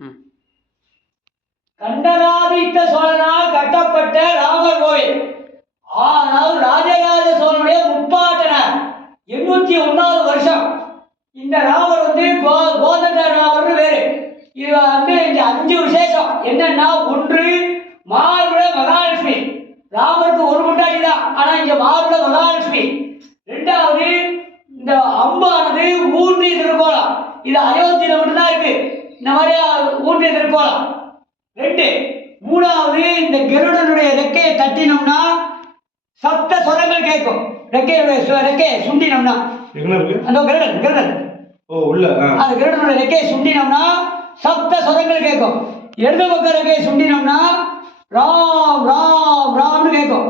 ம். கண்டராதித்த சோழனால் கட்டப்பட்ட ராமர் கோயில் ஆனால் ராஜராஜ சோழனுடைய முப்பாட்டனர் எண்ணூத்தி ஒன்னாவது வருஷம். இந்த ராமர் வந்து கோ கோதண்ட ராமர்னு வேறு இது வந்து இந்த அஞ்சு விசேஷம். என்னன்னா ஒன்று மார்புட மகாலட்சுமி. ராமருக்கு ஒரு முட்டாடி தான். ஆனா இங்க மார்புட மகாலட்சுமி. ரெண்டாவது இந்த அம்பானது ஊன்றி திருக்கோலம் இது அயோத்தியில மட்டும்தான் இருக்கு. இந்த மாதிரி ஊன்றி திருக்கோலம் ரெண்டு. மூணாவது இந்த கருடனுடைய ரெக்கையை தட்டினோம்னா சப்த சொரங்கள் கேட்கும். ரெக்கையுடைய ரெக்கையை சுண்டினோம்னா. அந்த கருடன் கருடன். ஓ உள்ள. அந்த கருடனுடைய ரெக்கையை சுண்டினோம்னா சப்த சொரங்கள் கேட்கும். இடது பக்க ரெக்கையை சுண்டினோம்னா ராம் ராம் ராம்னு கேட்கும்.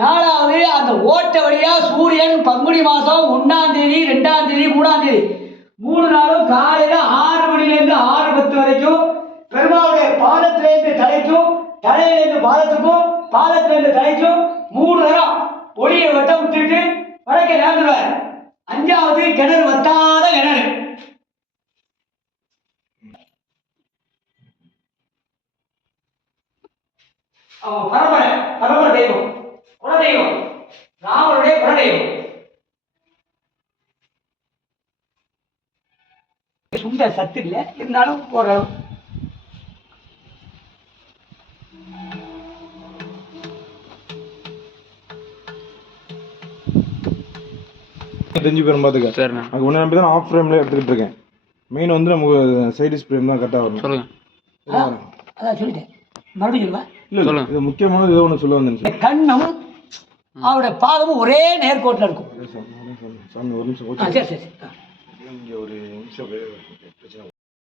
நாலாவது அந்த ஓட்ட வழியா சூரியன் பங்குனி மாசம் ஒன்னாம் தேதி ரெண்டாம் தேதி மூணாம் தேதி. மூணு நாளும் காலையில தலையிலேருந்து பாதத்துக்கும் பாதத்திலேருந்து தலைக்கும் மூணு தரம் ஒளியை வட்டம் விட்டுட்டு வடக்க நேர்ந்துருவார் அஞ்சாவது கிணறு வத்தாத கிணறு. அவன் பரம்பரை பரம்பரை தெய்வம் குலதெய்வம் ராமருடைய குலதெய்வம். சுண்ட சத்து இல்லை இருந்தாலும் ஓரளவு தெரிஞ்சு போயிரும் பாத்துக்க. சரிண்ணா. அது ஒன்று நம்பி தான் ஆஃப் ஃப்ரேம்ல எடுத்துக்கிட்டு இருக்கேன். மெயின் வந்து நமக்கு சைடிஸ் ஃப்ரேம் தான் கரெக்டாக வரணும். சொல்லுங்க. அதான் அதான் சொல்லிட்டேன். மறுபடியும் சொல்லுவா? இல்லை இல்லை சொல்லுங்க. இது முக்கியமானது ஏதோ ஒன்று சொல்ல வந்தேன் கண்ணும் அவருடைய பாதமும் ஒரே நேர்கோட்டில் இருக்கும். சாமி ஒரு நிமிஷம் சரி சரி. இங்கே ஒரு நிமிஷம்